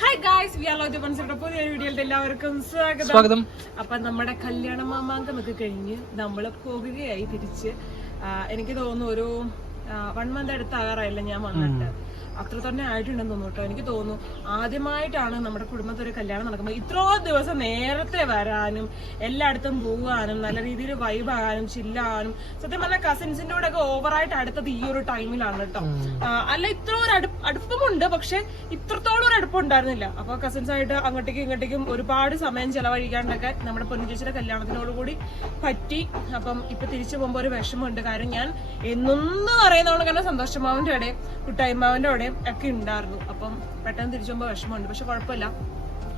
Hi guys we are ലോജ് പൺസിയുടെ പുതിയ വീഡിയോയിൽ എല്ലാവർക്കും സ്വാഗതം. സ്വാഗതം. അപ്പൊ നമ്മുടെ കല്യാണ മാമാങ്കമൊക്കെ കഴിഞ്ഞ് നമ്മൾ പോകുകയായി തിരിച്ച്. എനിക്ക് തോന്നുന്നു ഒരു വൺ മന്ത് അടുത്താകാറായില്ല ഞാൻ വന്നിട്ട്. അത്ര തന്നെ ആയിട്ടുണ്ടെന്ന് തോന്നുന്നു കേട്ടോ. എനിക്ക് തോന്നുന്നു ആദ്യമായിട്ടാണ് നമ്മുടെ കുടുംബത്തിൽ ഒരു കല്യാണം നടക്കുമ്പോൾ ഇത്രോ ദിവസം നേരത്തെ വരാനും എല്ലായിടത്തും പോകാനും നല്ല രീതിയിൽ വൈബ് ആകാനും ചില്ലാനും സത്യം പറഞ്ഞാൽ കസിൻസിന്റെ കൂടെ ഒക്കെ ഓവറായിട്ട് അടുത്തത് ഈ ഒരു ടൈമിലാണ് കേട്ടോ. അല്ല ഇത്ര ഒരു അടു അടുപ്പമുണ്ട് പക്ഷെ ഇത്രത്തോളം ഒരു അടുപ്പം ഉണ്ടായിരുന്നില്ല അപ്പൊ കസിൻസ് ആയിട്ട് അങ്ങോട്ടേക്കും ഇങ്ങോട്ടേക്കും ഒരുപാട് സമയം ചെലവഴിക്കാണ്ടൊക്കെ നമ്മുടെ പൊന്നുചേച്ചിയുടെ കല്യാണത്തിനോട് കൂടി പറ്റി. അപ്പം ഇപ്പൊ തിരിച്ചു പോകുമ്പോൾ ഒരു വിഷമമുണ്ട്. കാരണം ഞാൻ എന്നൊന്നും പറയുന്നതുകൊണ്ട് തന്നെ സന്തോഷമാവന്റെ അവിടെ കുട്ടായ്മാവന്റെ ഇടയും ഒക്കെ ഉണ്ടായിരുന്നു. അപ്പം പെട്ടെന്ന് തിരിച്ചു പോകുമ്പോൾ വിഷമമുണ്ട്. പക്ഷെ കുഴപ്പമില്ല.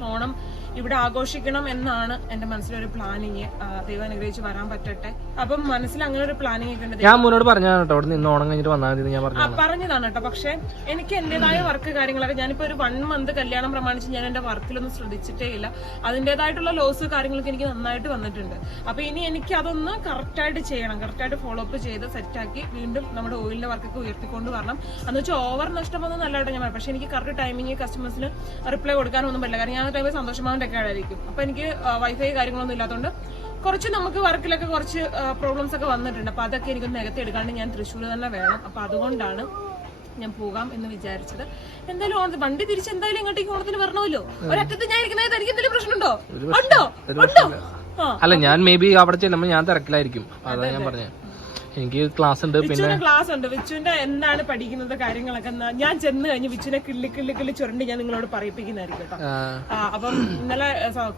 ഓണം ഇവിടെ ആഘോഷിക്കണം എന്നാണ് എന്റെ മനസ്സിലൊരു പ്ലാനിങ് ദൈവം അനുഗ്രഹിച്ച് വരാൻ പറ്റട്ടെ. അപ്പം മനസ്സിൽ അങ്ങനെ ഒരു പ്ലാനിങ് ഒക്കെ ഉണ്ട്. ഞാൻ മുന്നോട് പറഞ്ഞാണ് കേട്ടോ അവിടെ നിന്ന് ഓണം കഴിഞ്ഞിട്ട് വന്നാൽ മതി ഞാൻ പറഞ്ഞു പറഞ്ഞതാണ്. കേട്ടോ. പക്ഷെ എനിക്ക് എന്റേതായ വർക്ക് കാര്യങ്ങളൊക്കെ ഞാനിപ്പോ ഒരു വൺ മന്ത് കല്യാണം പ്രമാണിച്ച് ഞാൻ എന്റെ വർക്കിലൊന്നും ശ്രദ്ധിച്ചിട്ടേ ഇല്ല. അതിന്റേതായിട്ടുള്ള ലോസ് കാര്യങ്ങളൊക്കെ എനിക്ക് നന്നായിട്ട് വന്നിട്ടുണ്ട്. അപ്പൊ ഇനി എനിക്ക് അതൊന്ന് കറക്റ്റായിട്ട് ചെയ്യണം. കറക്റ്റായിട്ട് ഫോളോ അപ്പ് ചെയ്ത് സെറ്റാക്കി വീണ്ടും നമ്മുടെ ഓയിലിന്റെ വർക്കൊക്കെ ഉയർത്തിക്കൊണ്ട് വരണം. എന്ന് വെച്ചാൽ ഓവർ നഷ്ടമൊന്നും നല്ല നല്ലതായിട്ട് ഞാൻ. പക്ഷെ എനിക്ക് കറക്റ്റ് ടൈമിങ് കസ്റ്റമേഴ്സിന് റിപ്ലൈ കൊടുക്കാനൊന്നും പറ്റില്ല. കാരണം ഞാൻ ആ ടൈമിൽ സന്തോഷമാവിന്റെ ഒക്കെ ആയിരിക്കും അപ്പൊ എനിക്ക് വൈഫൈ കാര്യങ്ങളൊന്നും ഇല്ലാത്തതുകൊണ്ട് കുറച്ച് നമുക്ക് വർക്കിലൊക്കെ കുറച്ച് പ്രോബ്ലംസ് ഒക്കെ വന്നിട്ടുണ്ട്. അപ്പൊ അതൊക്കെ എനിക്ക് നികത്തി എടുക്കാണ്ട് ഞാൻ തൃശ്ശൂർ തന്നെ വേണം. അപ്പൊ അതുകൊണ്ടാണ് ഞാൻ പോകാം എന്ന് വിചാരിച്ചത്. എന്തായാലും ഓണത്തിന് വണ്ടി തിരിച്ച് എന്തായാലും ഇങ്ങോട്ടേക്ക് ഓണത്തിന് വരണമല്ലോ? ഒരറ്റത്ത് ഞാൻ ഇരിക്കുന്നത് എനിക്ക് എന്തെങ്കിലും പ്രശ്നമുണ്ടോ? ഉണ്ടോ? ഉണ്ടോ? അല്ല ഞാൻ മേ ബി അവിടെ ചെല്ലുമ്പോൾ ഞാൻ തിരക്കിലായിരിക്കും. അതാ ഞാൻ പറഞ്ഞത് എനിക്ക് ക്ലാസ് ഉണ്ട് പിന്നെ ക്ലാസ് ഉണ്ട്. വിച്ചുവിന്റെ എന്താണ് പഠിക്കുന്നത് കാര്യങ്ങളൊക്കെ ഞാൻ ചെന്ന് കഴിഞ്ഞ് വിച്ചുവിനെ കിള്ളി കിള്ളി കിള്ളി ചുരണ്ടി ഞാൻ നിങ്ങളോട് പറയിപ്പിക്കുന്നതായിരിക്കും കേട്ടോ. അപ്പം ഇന്നലെ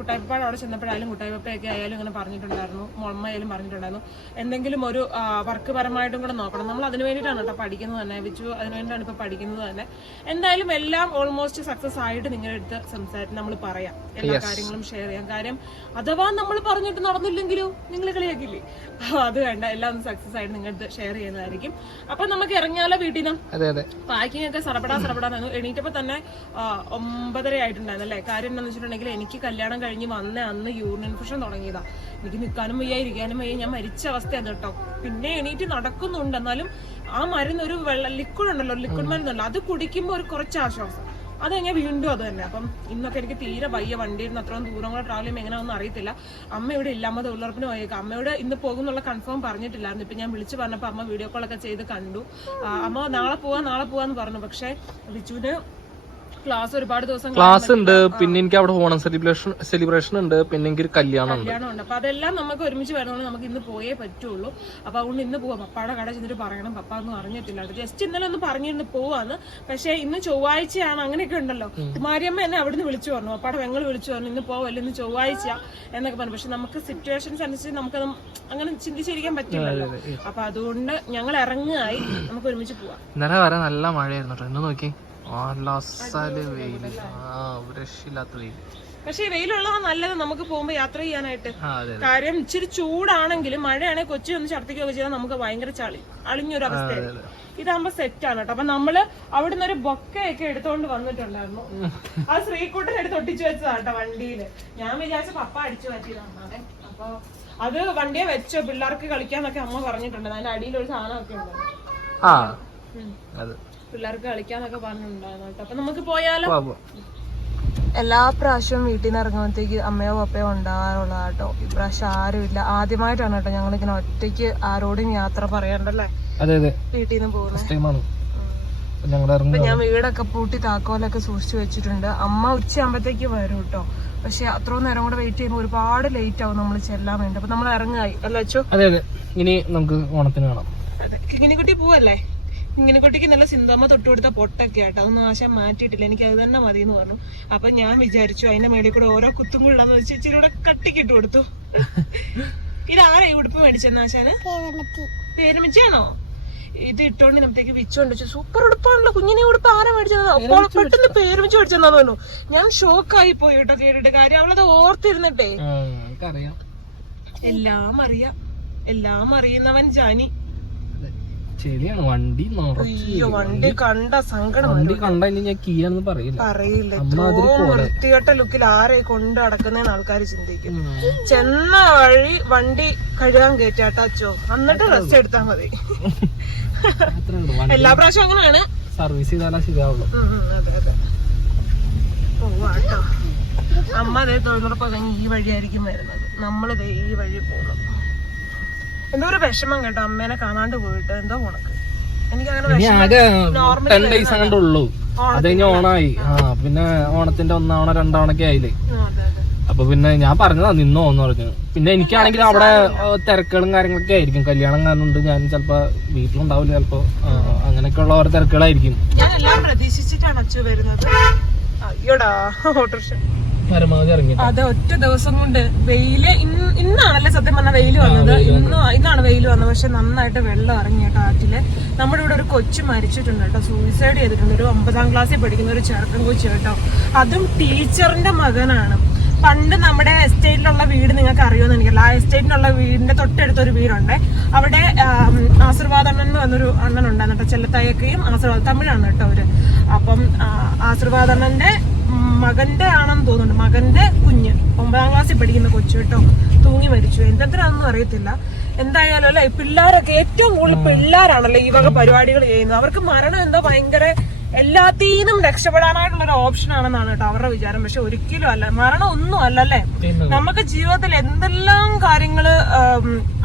കുട്ടായിപ്പാട് അവിടെ ചെന്നപ്പോഴായാലും കുട്ടായിപ്പയൊക്കെ ആയാലും ഇങ്ങനെ പറഞ്ഞിട്ടുണ്ടായിരുന്നു. മൊമ്മയായാലും പറഞ്ഞിട്ടുണ്ടായിരുന്നു. എന്തെങ്കിലും ഒരു വർക്ക് പരമായിട്ടും കൂടെ നോക്കണം. നമ്മൾ അതിന് വേണ്ടിയിട്ടാണ് കേട്ടോ പഠിക്കുന്നത് തന്നെ. വിച്ചു അതിന് വേണ്ടിയിട്ടാണ് ഇപ്പൊ പഠിക്കുന്നത് തന്നെ. എന്തായാലും എല്ലാം ഓൾമോസ്റ്റ് സക്സസ് ആയിട്ട് നിങ്ങളുടെ അടുത്ത് സംസാരിച്ച് നമ്മൾ പറയാം. എല്ലാ കാര്യങ്ങളും ഷെയർ ചെയ്യാം. കാര്യം അഥവാ നമ്മൾ പറഞ്ഞിട്ട് നടന്നില്ലെങ്കിലും നിങ്ങൾ കളിയാക്കില്ലേ? അത് വേണ്ട. എല്ലാം സക്സസ് ആയിട്ട് നിങ്ങളുടെ ഷെയർ ചെയ്യുന്നതായിരിക്കും. അപ്പൊ നമുക്ക് ഇറങ്ങിയാലോ വീട്ടിൽ നിന്ന് പാക്കിംഗ് ഒക്കെ സറപടാ സറപടാന്നു എണീറ്റപ്പോ തന്നെ ഒമ്പതര ആയിട്ടുണ്ടായിരുന്നു അല്ലേ? കാര്യം എന്താണെന്ന് വെച്ചിട്ടുണ്ടെങ്കിൽ എനിക്ക് കല്യാണം കഴിഞ്ഞ് വന്ന അന്ന് യൂറിൻ ഇൻഫെക്ഷൻ തുടങ്ങിയതാ. എനിക്ക് നിൽക്കാനും വയ്യ ഇരിക്കാനും വയ്യ ഞാൻ മരിച്ച അവസ്ഥയാണ് കേട്ടോ. പിന്നെ എണീറ്റ് നടക്കുന്നുണ്ട്. എന്നാലും ആ മരുന്ന് ഒരു വെള്ളം ലിക്വിഡ് ഉണ്ടല്ലോ ലിക്വിഡ് മരുന്നുണ്ടല്ലോ അത് കുടിക്കുമ്പോൾ ഒരു കുറച്ച് ആശ്വാസം. അത് കഴിഞ്ഞാൽ വീണ്ടും അത് തന്നെ. അപ്പം ഇന്നൊക്കെ എനിക്ക് തീരെ വയ്യ വണ്ടിയിൽ നിന്ന് അത്രയും ദൂരം കൂടെ ട്രാവൽ ചെയ്യുമ്പോൾ ഒന്നും അറിയത്തില്ല. അമ്മ ഇവിടെ ഇല്ല അമ്മ തൊഴിലുറപ്പിന് പോയേക്കാം. അമ്മയോട് ഇന്ന് പോകുന്നുള്ള കൺഫേം പറഞ്ഞിട്ടില്ലായിരുന്നു. ഇപ്പൊ ഞാൻ വിളിച്ചു പറഞ്ഞപ്പോൾ അമ്മ വീഡിയോ കോളൊക്കെ ചെയ്ത് കണ്ടു. അമ്മ നാളെ പോവാ നാളെ പോവാന്ന് പറഞ്ഞു. പക്ഷേ വിച്ചുവിന് ക്ലാസ് ഒരുപാട് ദിവസം ക്ലാസ് ഉണ്ട് പിന്നെ എനിക്ക് അവിടെ ഓണം സെലിബ്രേഷൻ സെലിബ്രേഷൻ ഉണ്ട് പിന്നെ എനിക്ക് ഒരു കല്യാണം ഉണ്ട്. കല്യാണം ഉണ്ട്. അപ്പൊ അതെല്ലാം നമുക്ക് ഒരുമിച്ച് വരണമെങ്കിൽ നമുക്ക് ഇന്ന് പോയേ പറ്റുള്ളൂ. അപ്പൊ അതുകൊണ്ട് ഇന്ന് പോവാം. പപ്പാടെ കട ചെന്നിട്ട് പറയണം. പപ്പ ഒന്നും അറിഞ്ഞിട്ടില്ല. ജസ്റ്റ് ഇന്നലെ ഒന്ന് പറഞ്ഞിരുന്നു പോവാന്ന്. പക്ഷെ ഇന്ന് ചൊവ്വാഴ്ചയാണ്. അങ്ങനെയൊക്കെ ഉണ്ടല്ലോ. മാരിയമ്മ എന്നെ അവിടുന്ന് വിളിച്ചു പറഞ്ഞു. പപ്പാടെ വെങ്ങൾ വിളിച്ചു പറഞ്ഞു. ഇന്ന് പോവല്ല ഇന്ന് ചൊവ്വാഴ്ച എന്നൊക്കെ പറഞ്ഞു. പക്ഷെ നമുക്ക് സിറ്റുവേഷൻസ് അനുസരിച്ച് നമുക്ക് അങ്ങനെ ചിന്തിച്ചിരിക്കാൻ പറ്റില്ലല്ലോ. അപ്പൊ അതുകൊണ്ട് ഞങ്ങൾ ഇറങ്ങുകയായി. നമുക്ക് ഒരുമിച്ച് പോവാം. ഇന്നലെ വരെ നല്ല മഴയായിരുന്നു ഇന്ന് നോക്കി. വെയിൽ ആ ഒരു രക്ഷയില്ലാത്ത വെയിൽ പക്ഷെ വെയിലുള്ളത് വെയിലുള്ളതാ നല്ലത്. നമുക്ക് പോകുമ്പോ യാത്ര ചെയ്യാനായിട്ട്. കാര്യം ഇച്ചിരി ചൂടാണെങ്കിലും മഴയാണെങ്കിൽ കൊച്ചി ഒന്ന് ഛർദ്ദിക്കുകയൊക്കെ ചെയ്താൽ നമുക്ക് ഭയങ്കര ചളി അളിഞ്ഞൊരു അവസ്ഥയാണ് ഇതാകുമ്പോ സെറ്റ് ആണ് കേട്ടോ. അപ്പൊ നമ്മൾ അവിടുന്ന് ഒരു ബൊക്കയൊക്കെ എടുത്തോണ്ട് വന്നിട്ടുണ്ടായിരുന്നു. ആ ശ്രീക്കൂട്ടൻ എടുത്ത് ഒട്ടിച്ചു വെച്ചതാ കേട്ടോ വണ്ടിയിൽ. ഞാൻ വിചാരിച്ച പപ്പ അടിച്ചു പറ്റിയതാണ് അതെ അപ്പൊ അത് വണ്ടിയെ വെച്ചോ പിള്ളേർക്ക് കളിക്കാന്നൊക്കെ അമ്മ പറഞ്ഞിട്ടുണ്ട്. അതിന്റെ അടിയിൽ ഒരു സാധനമൊക്കെ ഉണ്ട്. ആ പിള്ളേർക്ക് കളിക്കാന്നൊക്കെ പറഞ്ഞിട്ടുണ്ടായിരുന്നു കേട്ടോ. അപ്പൊ നമുക്ക് പോയാലോ. എല്ലാ പ്രാവശ്യവും വീട്ടിൽ നിന്ന് ഇറങ്ങുമ്പോഴത്തേക്ക് അമ്മയോ പപ്പയോ ഉണ്ടാകാറുള്ളതാ കേട്ടോ. ഇപ്രാവശ്യം ആരുമില്ല ആദ്യമായിട്ടാണ് കേട്ടോ ഞങ്ങൾ ഇങ്ങനെ ഒറ്റയ്ക്ക് ആരോടും യാത്ര പറയാണ്ടല്ലേ? അതെ അതെ. വീട്ടിൽ നിന്ന് പോകുന്നത്. ഞാൻ വീടൊക്കെ പൂട്ടി താക്കോലൊക്കെ സൂക്ഷിച്ചു വെച്ചിട്ടുണ്ട്. അമ്മ ഉച്ചയാകുമ്പോഴത്തേക്ക് വരും കേട്ടോ. പക്ഷെ അത്രയും നേരം കൂടെ വെയിറ്റ് ചെയ്യുമ്പോൾ ഒരുപാട് ലേറ്റ് ആവും നമ്മൾ ചെല്ലാൻ വേണ്ടി. അപ്പൊ നമ്മൾ ഇറങ്ങായി അല്ല അച്ഛോ അതെ അതെ. ഇനി നമുക്ക് ഓണത്തിന് കാണാം. അതെ. കിങ്ങിനിക്കുട്ടി പോവല്ലേ? കിങ്ങിനിക്കുട്ടിക്ക് നല്ല സിന്തമ്മ തൊട്ട് കൊടുത്ത പൊട്ടൊക്കെ ആട്ടോ. അതൊന്നും ആശാൻ മാറ്റിയിട്ടില്ല. എനിക്ക് അത് തന്നെ മതി എന്ന് പറഞ്ഞു. അപ്പൊ ഞാൻ വിചാരിച്ചു അതിന്റെ മേളിൽ കൂടെ ഓരോ കുത്തും കൊള്ളാന്ന് വെച്ച് ഇച്ചിരി കൂടെ കട്ടിക്കിട്ട് കൊടുത്തു. ഇതാരാ ഈ ഉടുപ്പ് മേടിച്ചെന്ന് ആശാന്? പേരമിച്ചാണോ ഇത് ഇട്ടോണ്ട് ഇന്നത്തേക്ക് വിച്ചോണ്ട് വെച്ചു. സൂപ്പർ ഉടുപ്പാണല്ലോ. കുഞ്ഞിനെ ഉടുപ്പ് ആരാ മേടിച്ചത്? അപ്പോൾ പെട്ടെന്ന് പേരമിച്ച് മേടിച്ചെന്നാ പറഞ്ഞു ഞാൻ ഷോക്കായി പോയി കേട്ടോ കേട്ടിട്ട്. കാര്യം അവളത് ഓർത്തിരുന്നിട്ടേ. എനിക്കറിയാം. എല്ലാം അറിയാം. എല്ലാം അറിയുന്നവൻ ജാനി. ശരിയാണ് വണ്ടി വണ്ടി കണ്ട സങ്കടം വണ്ടി കണ്ട ഞാൻ കീയാണെന്ന് പറയില്ല. പറയില്ല. വൃത്തികെട്ട ലുക്കിൽ ആരെ കൊണ്ട് നടക്കുന്ന ആൾക്കാർ ചിന്തിക്കും. ചെന്ന വഴി വണ്ടി കഴുകാൻ കയറ്റാട്ടോ എന്നിട്ട് റെസ്റ്റ് എടുത്താൽ മതി. എല്ലാ പ്രാവശ്യം അങ്ങനെയാണ്. സർവീസ് ചെയ്താലേ ശരിയാവുള്ളൂ. അതെ അതെ. പോവാട്ടോ. അമ്മ അതേ തൊഴിലുറപ്പ് ഈ വഴിയായിരിക്കും വരുന്നത്. നമ്മളിതേ ഈ വഴി പോകുന്നു എന്തോ ഒരു വിഷമം കേട്ടോ അമ്മേനെ കാണാണ്ട് പോയിട്ട്. എന്തോ ഉണക്ക്. എനിക്ക് അങ്ങനെ ഇനി ആകെ Normally ടെൻ ഡേയ്സ് ഉള്ളൂ. അത് കഴിഞ്ഞ് ഓണായി. ആ പിന്നെ ഓണത്തിന്റെ ഒന്നാവണ രണ്ടാവണൊക്കെ ആയില്ലേ? അപ്പൊ പിന്നെ ഞാൻ പറഞ്ഞതാ നിന്നോ എന്ന് പറഞ്ഞു. പിന്നെ എനിക്കാണെങ്കിൽ അവിടെ തിരക്കുകളും കാര്യങ്ങളൊക്കെ ആയിരിക്കും. കല്യാണം കാരണം ഞാൻ ചിലപ്പോ വീട്ടിലുണ്ടാവില്ല ചിലപ്പോ. അങ്ങനെയൊക്കെ ഉള്ള ഓരോ തിരക്കുകളായിരിക്കും. ഞാൻ എല്ലാം പ്രതീക്ഷിച്ചിട്ടാണ് അച്ഛൻ വരുന്നത്. അയ്യോടാ ഓട്ടോറിക്ഷ. അത് ഒറ്റ ദിവസം കൊണ്ട് വെയിൽ ഇന്നാണല്ലേ സത്യം പറഞ്ഞ വെയിൽ വന്നത്. ഇന്ന് ഇന്നാണ് വെയിൽ വന്നത്. പക്ഷെ നന്നായിട്ട് വെള്ളം ഇറങ്ങിയ കാറ്റിൽ നമ്മുടെ ഇവിടെ ഒരു കൊച്ചു മരിച്ചിട്ടുണ്ട് കേട്ടോ. സൂയിസൈഡ് ചെയ്തിട്ടുണ്ട്. ഒരു ഒമ്പതാം ക്ലാസ്സിൽ പഠിക്കുന്ന ഒരു ചെറുക്കൻ കൊച്ചു കേട്ടോ. അതും ടീച്ചറിന്റെ മകനാണ്. പണ്ട് നമ്മുടെ എസ്റ്റേറ്റിലുള്ള വീട് നിങ്ങൾക്ക് അറിയുമെന്ന് എനിക്കല്ല ആ എസ്റ്റേറ്റിലുള്ള വീടിന്റെ തൊട്ടടുത്തൊരു വീടുണ്ട്. അവിടെ ആശീർവാദ് അണ്ണൻ എന്ന് പറഞ്ഞൊരു അണ്ണൻ ഉണ്ടായിരുന്നു കേട്ടോ ചെല്ലത്തായക്കയും ആശീർവാദ്. തമിഴാണ് കേട്ടോ അവർ. അപ്പം ആശീർവാദ് അണ്ണന്റെ മകന്റെ ആണെന്ന് തോന്നുന്നുണ്ട്. മകന്റെ കുഞ്ഞ്. ഒമ്പതാം ക്ലാസ്സിൽ പഠിക്കുന്ന കൊച്ചു കേട്ടോ. തൂങ്ങി മരിച്ചു. എന്തെങ്കിലും അറിയത്തില്ല. എന്തായാലും അല്ലെ പിള്ളേരൊക്കെ ഏറ്റവും കൂടുതൽ പിള്ളേരാണല്ലോ ഈ വക പരിപാടികൾ ചെയ്യുന്നത്? അവർക്ക് മരണം എന്തോ ഭയങ്കര എല്ലാത്തീനും രക്ഷപ്പെടാനായിട്ടുള്ള ഒരു ഓപ്ഷൻ ആണെന്നാണ് കേട്ടോ അവരുടെ വിചാരം. പക്ഷെ ഒരിക്കലും അല്ല. മരണം ഒന്നും അല്ലല്ലേ നമുക്ക് ജീവിതത്തിൽ എന്തെല്ലാം കാര്യങ്ങൾ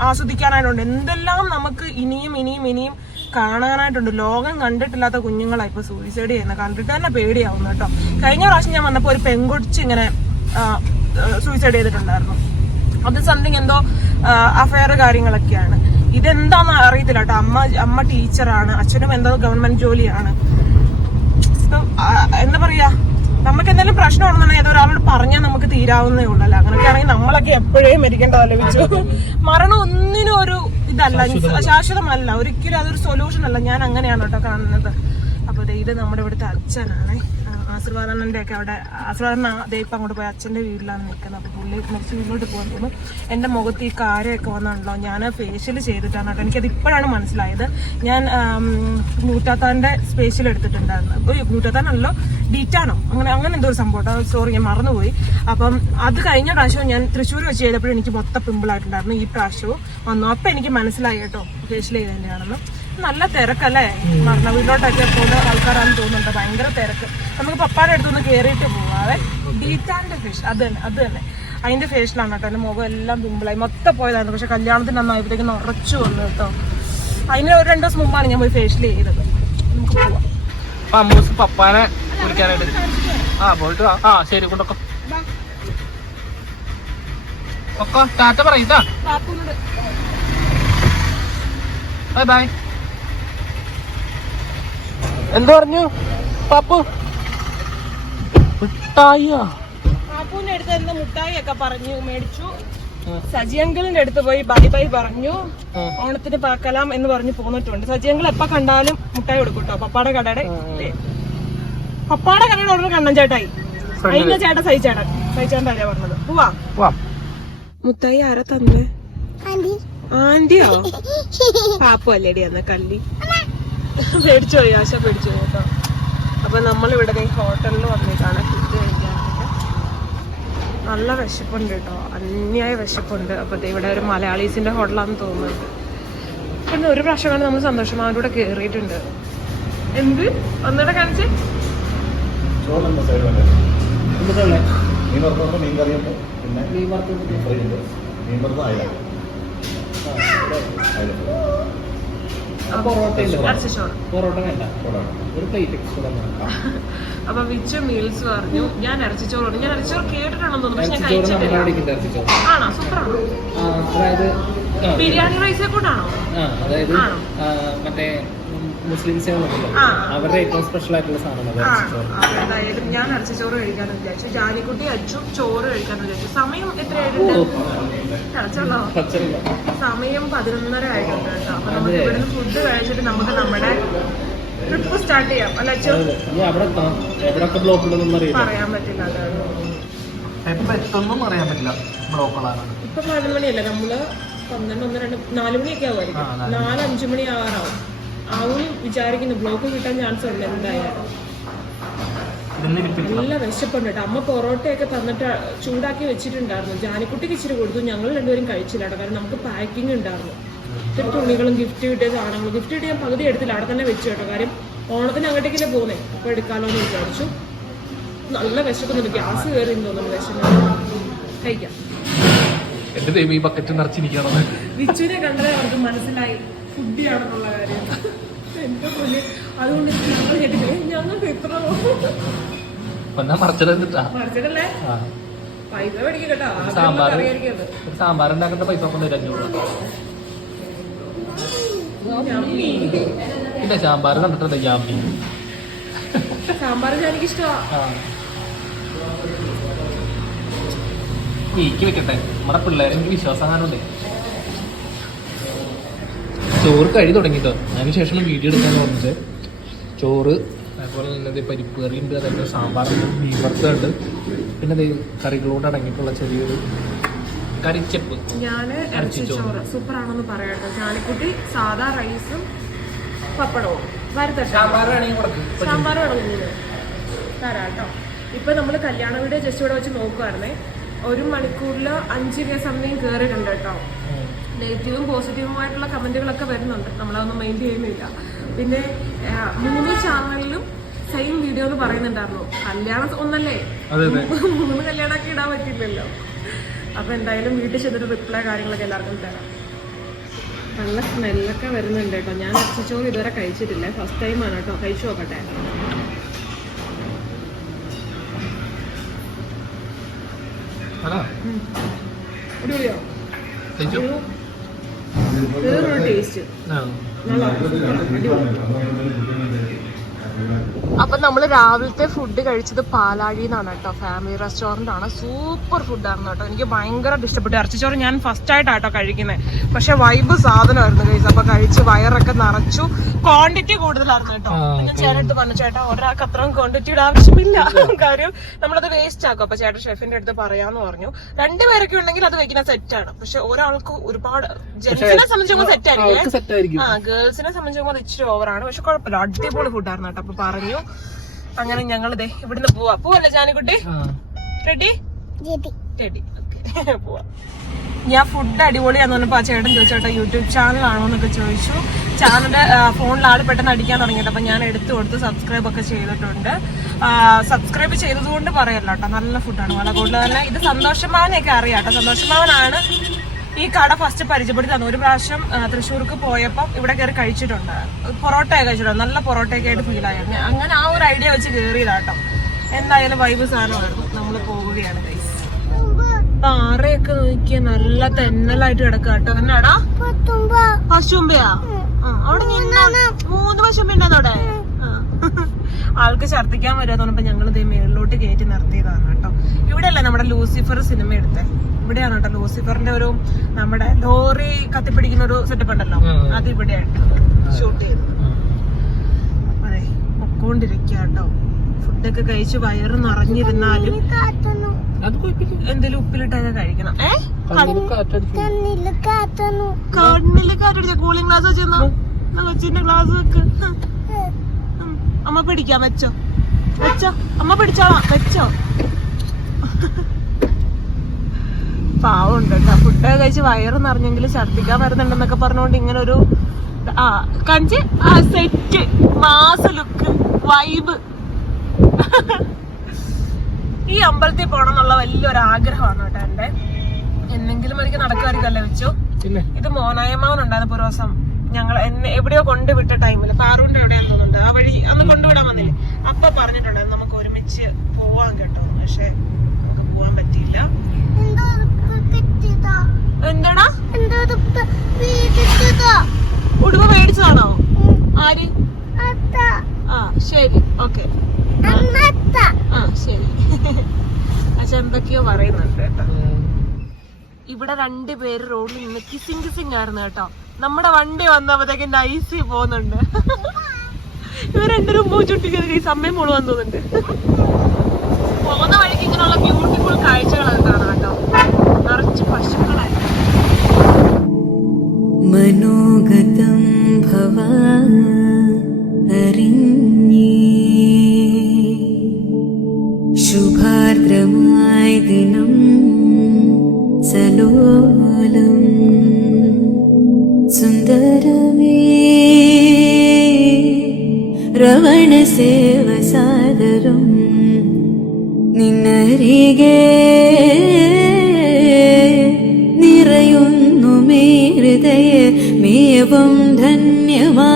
ആസ്വദിക്കാനായിട്ടുണ്ട്. എന്തെല്ലാം നമുക്ക് ഇനിയും ഇനിയും ഇനിയും കാണാനായിട്ടുണ്ട്. ലോകം കണ്ടിട്ടില്ലാത്ത കുഞ്ഞുങ്ങളാണ് ഇപ്പൊ സൂയിസൈഡ് ചെയ്യുന്നത് കണ്ടിട്ട് തന്നെ പേടിയാവുന്നു കേട്ടോ. കഴിഞ്ഞ പ്രാവശ്യം ഞാൻ വന്നപ്പോ ഒരു പെൺകൊച്ച് ഇങ്ങനെ സൂയിസൈഡ് ചെയ്തിട്ടുണ്ടായിരുന്നു. അത് സംതിങ് എന്തോ അഫയർ കാര്യങ്ങളൊക്കെയാണ്. ഇതെന്താന്ന് അറിയത്തില്ല കേട്ടോ. അമ്മ അമ്മ ടീച്ചറാണ് അച്ഛനും എന്തോ ഗവൺമെന്റ് ജോലിയാണ് ഇപ്പം, ആ, എന്താ പറയാ നമുക്ക് എന്തെങ്കിലും പ്രശ്നമാണെന്നുണ്ടെങ്കിൽ അത് ഒരാളോട് പറഞ്ഞാൽ നമുക്ക് തീരാവുന്നേ ഉള്ളല്ലോ? അങ്ങനെയൊക്കെ ആണെങ്കിൽ നമ്മളൊക്കെ എപ്പോഴേ മരിക്കേണ്ട വെച്ചു മരണം ഒന്നിനും ഒരു ഇതല്ല ശാശ്വതമല്ല. ഒരിക്കലും അതൊരു സൊല്യൂഷൻ അല്ല. ഞാൻ അങ്ങനെയാണ് കേട്ടോ കാണുന്നത്. അപ്പൊ ദേ ഇത് നമ്മുടെ ഇവിടുത്തെ അച്ഛനാണ്. ആശീർവാദണ്ണന്റെ ഒക്കെ അവിടെ ആശീർവാദണ്ണ ദേ ഇപ്പം അങ്ങോട്ട് പോയി അച്ഛന്റെ വീട്ടിലാണ് നിൽക്കുന്നത്. അപ്പോൾ പുള്ളി മരിച്ചു വീട്ടിലോട്ട് പോകാൻ തോന്നും എന്റെ മുഖത്ത് ഈ കാര്യമൊക്കെ വന്നുണ്ടല്ലോ ഞാൻ ഫേഷ്യൽ ചെയ്തിട്ടാണ് കേട്ടോ. എനിക്കത് ഇപ്പോഴാണ് മനസ്സിലായത്. ഞാൻ നൂറ്റാത്താന്റെ സ്പേഷ്യൽ എടുത്തിട്ടുണ്ടായിരുന്നു. നൂറ്റാത്താനല്ലോ ഡീറ്റാണോ? അങ്ങനെ അങ്ങനെ എന്തോ ഒരു സംഭവം സോറി ഞാൻ മറന്നുപോയി. അപ്പം അത് കഴിഞ്ഞ പ്രാവശ്യവും ഞാൻ തൃശ്ശൂർ വെച്ച് ചെയ്തപ്പോഴും എനിക്ക് മൊത്തം പിമ്പിളായിട്ടുണ്ടായിരുന്നു ഈ പ്രാവശ്യവും വന്നു. അപ്പം എനിക്ക് മനസ്സിലായി കേട്ടോ. ഫേഷ്യൽ ചെയ്തതിന്റെയാണെന്ന്. നല്ല തിരക്കല്ലേ? മരണ വീട്ടിലോട്ടൊക്കെ പോകുന്ന ആൾക്കാരാണെന്ന് തോന്നുന്നുണ്ട്. ഭയങ്കര തിരക്ക്. നമുക്ക് പപ്പാടെ അടുത്തൊന്ന് കയറിയിട്ട് പോവാതെ ഡീറ്റാന്റെ ഫിഷ് അത് തന്നെ അത് തന്നെ. അതിന്റെ ഫേഷ്യലാണ് കേട്ടോ. എന്റെ മുഖം എല്ലാം പിമ്പിളായി. മൊത്തം പോയതായിരുന്നു. പക്ഷെ കല്യാണത്തിന് അന്നായപ്പോഴത്തേക്കും ഉറച്ചു വന്നു കേട്ടോ. അതിന് ഒരു രണ്ട് ദിവസം മുമ്പാണ് ഞാൻ പോയി ഫേഷ്യൽ ചെയ്തത്. നമുക്ക് പോവാം. അപ്പൊ അമ്മൂസ് പപ്പാനെ വിളിക്കാനായിട്ട് ആ പോയിട്ട്. ആ ശരി കൊണ്ടൊക്കെ. ഒക്കെ ടാറ്റ പാപ്പുനോട് ബൈ ബൈ എന്ത് പറഞ്ഞു? പാപ്പു. മിഠായിയാ? പാപ്പുവിന്റെ അടുത്ത് എന്താ മുട്ടായി ഒക്കെ പറഞ്ഞു മേടിച്ചു. സജി അങ്കിളിന്റെ അടുത്ത് പോയി ബൈ ബൈ പറഞ്ഞു. ഓണത്തിന് പാക്കലാം എന്ന് പറഞ്ഞ് പോന്നിട്ടുണ്ട്. സജി അങ്കിൾ എപ്പ കണ്ടാലും മുട്ടായി കൊടുക്കും കേട്ടോ പപ്പാടെ കടയുടെ പപ്പാടെ കടയുടെ ഓർഡർ കണ്ണൻ ചേട്ടായി. അതിന്റെ ചേട്ടൻ സഹിച്ചേട്ടൻ സഹിച്ചേട്ടൻ ആരാ പറഞ്ഞത്. പോവാ. പോവാ മുട്ടായി ആരാ തന്നെ? ആന്റിയോ? പാപ്പു അല്ലേടി അന്ന് കല്ലി പേടിച്ചു പോയി ആശ പേടിച്ചു പോയി കേട്ടോ. അപ്പൊ നമ്മളിവിടെ ഹോട്ടലിൽ വന്നിട്ടാണ് ഫുഡ് കഴിക്കാനായിട്ട് നല്ല വിശപ്പുണ്ട് കേട്ടോ. അന്യായ വിശപ്പുണ്ട്. അപ്പൊ ദേ ഇവിടെ ഒരു മലയാളീസിന്റെ ഹോട്ടലാണെന്ന് തോന്നുന്നുണ്ട് പിന്നെ ഒരു പ്രാവശ്യം കൊണ്ട് നമ്മൾ സന്തോഷം കൂടെ കയറിയിട്ടുണ്ട് എന്ത്? ഒന്നുകൂടെ കാണിച്ച്. മീൻ വറുത്തുണ്ട് പൊറോട്ട വേണ്ട. ഒരു പ്ലേറ്റ് എക്സ്ട്രാ അപ്പൊ വിച്ച് മീൽസ് പറഞ്ഞു ഞാൻ ഇറച്ചിച്ചോറ് പറഞ്ഞു ഞാൻ ഇറച്ചിച്ചോറ് കേട്ടിട്ടുണ്ടെന്ന് തോന്നുന്നു പക്ഷെ ഞാൻ കഴിച്ചിട്ടില്ല. ആണോ? സൂപ്പറാണോ? അതായത് ബിരിയാണി റൈസെ കൂട്ടാണോ ആണോ? മറ്റേ മുസ്ലിംസ് ആ. അവരുടെ ഏറ്റവും സ്പെഷ്യൽ ആയിട്ടുള്ള സാധനം അത് ആ ഇറച്ചിച്ചോറ് അപ്പൊ എന്തായാലും ഞാൻ ഇറച്ചിച്ചോറ് കഴിക്കാൻ വിചാരിച്ചു. ജാലിക്കുട്ടി അച്ചും ചോറ് കഴിക്കാൻ വിചാരിച്ചു. സമയം എത്രയായിട്ടുണ്ട്? സമയം പതിനൊന്നര ആയിട്ടുണ്ട് കേട്ടോ. അപ്പൊ നമുക്ക് ഇവിടെ ഫുഡ് കഴിച്ചിട്ട് നമുക്ക് നമ്മുടെ ട്രിപ്പ് സ്റ്റാർട്ട് ചെയ്യാം. അല്ല പറയാൻ പറ്റില്ല എപ്പം അറിയാൻ പറ്റില്ല ബ്ലോക്കുകളാണ് ഇപ്പൊ പതിനൊന്ന് മണിയല്ല? നമ്മൾ പന്ത്രണ്ട് ഒന്ന് രണ്ട് നാല് മണിയൊക്കെ ആവുമായിരിക്കും. നാല് അഞ്ചു മണി ആറാവും. ആവും വിചാരിക്കുന്നു. ബ്ലോക്ക് കിട്ടാൻ ചാൻസ് ഉണ്ട് എന്തായാലും. നല്ല വിശപ്പുണ്ട് കേട്ടോ. അമ്മ പൊറോട്ടയൊക്കെ തന്നിട്ട് ചൂടാക്കി വെച്ചിട്ടുണ്ടായിരുന്നു. ജാനിക്കുട്ടിക്ക് ഇച്ചിരി കൊടുത്തു. ഞങ്ങൾ രണ്ടുപേരും കഴിച്ചില്ല കേട്ടോ. കാരണം നമുക്ക് പാക്കിംഗ് ഉണ്ടായിരുന്നു. ഇത്തിരി തുണികളും ഗിഫ്റ്റ് കിട്ടിയ സാധനങ്ങളും. ഗിഫ്റ്റ് കിട്ടിയ ഞാൻ പകുതി എടുത്തില്ല. അവിടെ തന്നെ വെച്ചു കേട്ടോ. കാര്യം ഓണത്തിന് അങ്ങോട്ടേക്കല്ലേ പോകുന്നേ? അപ്പോൾ എടുക്കാമല്ലോ എന്ന് വിചാരിച്ചു. നല്ല വിശക്കുന്നുണ്ട്. ഗ്യാസ് കയറി തോന്നുന്നു വിശക്കുന്നു കഴിക്കാം. എന്റെ ദൈവം ഈ ബക്കറ്റ് നിറച്ചിരിക്കണം വിച്ചുവിനെ കണ്ടത് അവർക്ക് മനസ്സിലായി. ഫുഡിയാണെന്നുള്ള കാര്യം. എന്റെ പോലെ അതുകൊണ്ട് ഞങ്ങൾ കേട്ടില്ലേ ഞങ്ങൾക്ക് മറച്ചിട്ടാ മറിച്ചിട്ടല്ലേ പൈസ മേടിക്കും കേട്ടോ. സാമ്പാർ സാമ്പാർ ഉണ്ടാക്കേണ്ട പൈസ അഞ്ഞൂറ്. സാമ്പാർ സാമ്പാർ എനിക്ക് ഇഷ്ടമാണ് വെക്കട്ടെ. നമ്മുടെ പിള്ളേരെ എനിക്ക് വിശ്വാസം കാണുന്നുണ്ട്. ചോറ് കഴി തുടങ്ങിട്ടോ. അതിന് ശേഷം വീഡിയോ എടുക്കാൻ പറഞ്ഞത്. ചോറ് അതുപോലെ തന്നെ പരിപ്പ് കറി ഉണ്ട് അതേപോലെ സാമ്പാറുണ്ട് മീൻ വറുത്തുണ്ട് പിന്നെ ദേ കറികളോട് അടങ്ങിയിട്ടുള്ള ചെറിയൊരു കറിച്ചെപ്പ്. ഞാൻ ഇറച്ചിച്ചോറ് സൂപ്പർ ആണെന്ന് പറയട്ടോ ചാലിക്കുട്ടി സാധാ റൈസും പപ്പടവും. വറുത്തട്ട സാമ്പാർ വേണമെങ്കിൽ കൊടുക്കും. സാമ്പാർ വേണം കുഞ്ഞിന് തരാം ഇപ്പൊ നമ്മൾ കല്യാണ വീട് ജസ്റ്റ് ഇവിടെ വെച്ച് നോക്കുവായിരുന്നേ. ഒരു മണിക്കൂറിൽ അഞ്ച് സമയം കേറിട്ടുണ്ട് കയറിയിട്ടുണ്ട് കേട്ടോ. നെഗറ്റീവും പോസിറ്റീവുമായിട്ടുള്ള കമന്റുകളൊക്കെ വരുന്നുണ്ട്. നമ്മളതൊന്നും മൈൻഡ് ചെയ്യുന്നില്ല. പിന്നെ മൂന്ന് ചാനലിലും സെയിം വീഡിയോ എന്ന് പറയുന്നുണ്ടായിരുന്നു. കല്യാണം ഒന്നല്ലേ? മൂന്ന് കല്യാണമൊക്കെ ഇടാൻ പറ്റില്ലല്ലോ അപ്പൊ എന്തായാലും വീട്ടിൽ ചെന്നിട്ട് റിപ്ലൈ കാര്യങ്ങളൊക്കെ എല്ലാവർക്കും തരാം. നല്ല സ്മെല്ലൊക്കെ വരുന്നുണ്ട് കേട്ടോ. ഞാൻ ഇറച്ചിച്ചോറ് ഇതുവരെ കഴിച്ചിട്ടില്ല. ഫസ്റ്റ് ടൈം ആണ് കേട്ടോ. കഴിച്ചു നോക്കട്ടെ. അടിപൊളിയോ? ഒരു വേറൊരു ടേസ്റ്റ് ആ. അപ്പൊ നമ്മൾ രാവിലത്തെ ഫുഡ് കഴിച്ചത് പാലാഴി എന്നാണ് കേട്ടോ. ഫാമിലി റെസ്റ്റോറന്റ് ആണ്. സൂപ്പർ ഫുഡായിരുന്നു കേട്ടോ. എനിക്ക് ഭയങ്കര ഇഷ്ടപ്പെട്ടു. ഇറച്ചിച്ചോറ് ഞാൻ ഫസ്റ്റ് ആയിട്ടാട്ടോ കഴിക്കുന്നത് പക്ഷെ വൈബ് സാധനമായിരുന്നു കഴിച്ചത് അപ്പൊ കഴിച്ച് വയറൊക്കെ നിറച്ചു. ക്വാണ്ടിറ്റി കൂടുതലായിരുന്നു കേട്ടോ. ചേട്ടൻ പറഞ്ഞു ചേട്ടാ ഒരാൾക്ക് അത്രയും ക്വാണ്ടിറ്റിയുടെ ആവശ്യമില്ല. കാര്യം നമ്മളത് വേസ്റ്റ് ആക്കും. അപ്പൊ ചേട്ടൻ ഷെഫിന്റെ അടുത്ത് പറയാന്ന് പറഞ്ഞു. രണ്ടുപേരൊക്കെ ഉണ്ടെങ്കിൽ അത് വെക്കുന്ന സെറ്റാണ് പക്ഷെ ഒരാൾക്ക് ഒരുപാട് ജെന്റ്സിനെ സംബന്ധിച്ച് സെറ്റ് ആയിരിക്കും അവർക്ക് സെറ്റ് ആയിരിക്കും. ആ ഗേൾസിനെ സംബന്ധിച്ച് ഇച്ചിരി ഓവറാണ് പക്ഷെ കുഴപ്പമില്ല. അടിപൊളി ഫുഡായിരുന്നു കേട്ടോ. അപ്പൊ പറഞ്ഞു. അങ്ങനെ ഞങ്ങൾ ദേ ഇവിടുന്ന് പോവാ. പോവല്ലേ ജാനിക്കുട്ടി റെഡി? റെഡി. ഓക്കെ. പോവാ. ഞാൻ ഫുഡ് അടിപൊളിയാന്ന് പറഞ്ഞപ്പോ ആ ചേട്ടൻ ചോദിച്ചോട്ടെ യൂട്യൂബ് ചാനലാണോ എന്നൊക്കെ ചോദിച്ചു. ചാനലിന്റെ ഫോണിൽ ആൾ പെട്ടെന്ന് അടിക്കാൻ തുടങ്ങിയിട്ട് അപ്പൊ ഞാൻ എടുത്തു കൊടുത്ത് സബ്സ്ക്രൈബ് ഒക്കെ ചെയ്തിട്ടുണ്ട്. സബ്സ്ക്രൈബ് ചെയ്തതുകൊണ്ട് പറയല്ലോട്ടോ നല്ല ഫുഡാണ് അതുകൊണ്ട് തന്നെ ഇത് സന്തോഷമാവനെയൊക്കെ അറിയാം കേട്ടോ. സന്തോഷമാവനാണ് കട ഫസ്റ്റ് പരിചയപ്പെടുത്തി തന്നു. ഒരു പ്രാവശ്യം തൃശ്ശൂർക്ക് പോയപ്പോൾ ഇവിടെ കയറി കഴിച്ചിട്ടുണ്ട്. പൊറോട്ടയൊക്കെ കഴിച്ചിട്ടുണ്ട്. നല്ല പൊറോട്ടയൊക്കെ ആയിട്ട് ഫീൽ ആയിരുന്നു അങ്ങനെ ആ ഒരു ഐഡിയ വെച്ച് കയറിയതാട്ടോ എന്തായാലും വൈബ് സാധനമായിരുന്നു. നമ്മൾ പോവുകയാണ് ഗൈസ് പാറയൊക്കെ നോക്കിയ നല്ല തെന്നലായിട്ട് കിടക്കുക കേട്ടോ. എന്നാടാ പശുമ്പയാ? അവിടെ മൂന്ന് പശുമ്പ ഉണ്ടെന്നോടെ. ആൾക്ക് ഛർദ്ദിക്കാൻ വരുമെന്ന് പറഞ്ഞപ്പോ ഞങ്ങൾ ഇതേ മേളിലോട്ട് കയറ്റി നിർത്തിയതാണ് കേട്ടോ. ഇവിടെയല്ല നമ്മുടെ ലൂസിഫർ സിനിമ എടുത്തേ? ഇവിടെയാണ് കേട്ടോ ലൂസിഫറിന്റെ ഒരു നമ്മുടെ ലോറി കത്തിപ്പിടിക്കുന്ന ഒരു സെറ്റപ്പ് ഉണ്ടല്ലോ? അത് ഇവിടെയാണ് ഷൂട്ട് ചെയ്തത്. അതെ പൊക്കോണ്ടിരിക്കുക കേട്ടോ. ഫുഡൊക്കെ കഴിച്ച് വയറ് നിറഞ്ഞിരുന്നാലും എന്തെങ്കിലും ഉപ്പിലിട്ടൊക്കെ കഴിക്കണം. ഏ? കണ്ണിൽ കാറ്റടിച്ചു കൂളിംഗ് ഗ്ലാസ് വെച്ചിരുന്നോ കൊച്ചിന്റെ ഗ്ലാസ് വെക്ക്. അമ്മ പിടിക്കാം വെച്ചോ. വെച്ചോ അമ്മ പിടിച്ചോളാം വെച്ചോ. പാവമുണ്ട് കേട്ടോ ഫുഡൊക്കെ കഴിച്ച് വയറ് നിറഞ്ഞെങ്കിൽ ഛർദ്ദിക്കാൻ വരുന്നുണ്ടെന്നൊക്കെ പറഞ്ഞുകൊണ്ട് ഇങ്ങനെ ഒരു ആ കഞ്ചി ആ സെറ്റ് മാസ് ലുക്ക് വൈബ് ഈ അമ്പലത്തിൽ പോകണം എന്നുള്ള വലിയൊരു ആഗ്രഹമാണ് കേട്ടോ എന്റെ എന്നെങ്കിലും ഒരിക്കൽ നടക്കുമായിരിക്കല്ലേ വെച്ചു. ഇത് മോനായമാവനുണ്ടായിരുന്നു ഒരു ദിവസം. ഞങ്ങൾ എന്നെ എവിടെയോ കൊണ്ടുവിട്ട ടൈമിൽ പാറൂന്റെ എവിടെയാന്ന് തോന്നുന്നുണ്ട് ആ വഴി അന്ന് കൊണ്ടുവിടാൻ വന്നില്ലേ? അപ്പൊ പറഞ്ഞിട്ടുണ്ടായിരുന്നു നമുക്ക് ഒരുമിച്ച് പോവാൻ കേട്ടോ. പക്ഷെ നമുക്ക് പോവാൻ പറ്റിയില്ല. എന്താടാ ഉടുമ്പ മേടിച്ചതാണോ? ആര്? ആ ശരി. ഓക്കെ. ആ. ശരി. അച്ഛൻ എന്തൊക്കെയോ പറയുന്നുണ്ട് കേട്ടോ. ഇവിടെ രണ്ടുപേര് റോഡിൽ നിന്ന് കിസിങ് കിസിങ് ആയിരുന്നു കേട്ടോ. നമ്മുടെ വണ്ടി വന്നപ്പോഴത്തേക്കും നൈസി പോകുന്നുണ്ട്. ഇവർ രണ്ടുപേരും പൂ ചുട്ടിക്കുന്നത് ഈ സമയം മുഴുവൻ തോന്നുന്നുണ്ട്. പോകുന്ന വഴിക്ക് ഇങ്ങനെയുള്ള ബ്യൂട്ടിഫുൾ കാഴ്ചകളൊക്കെ കാണാം കേട്ടോ. നിറച്ച് പശുക്കളായി മനോഗതം ഭവ ശുഭാർദ്രമായ ദിനം സലോ സുന്ദരമേ. ರವಣ ಸೇವ ಸಾದರು നിന്നരികെ നിറയുന്നു മേ ഹൃദയ മേവും ധന്യവാ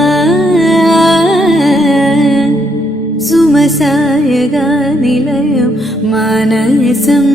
സുമസായക നിലയം മാനസം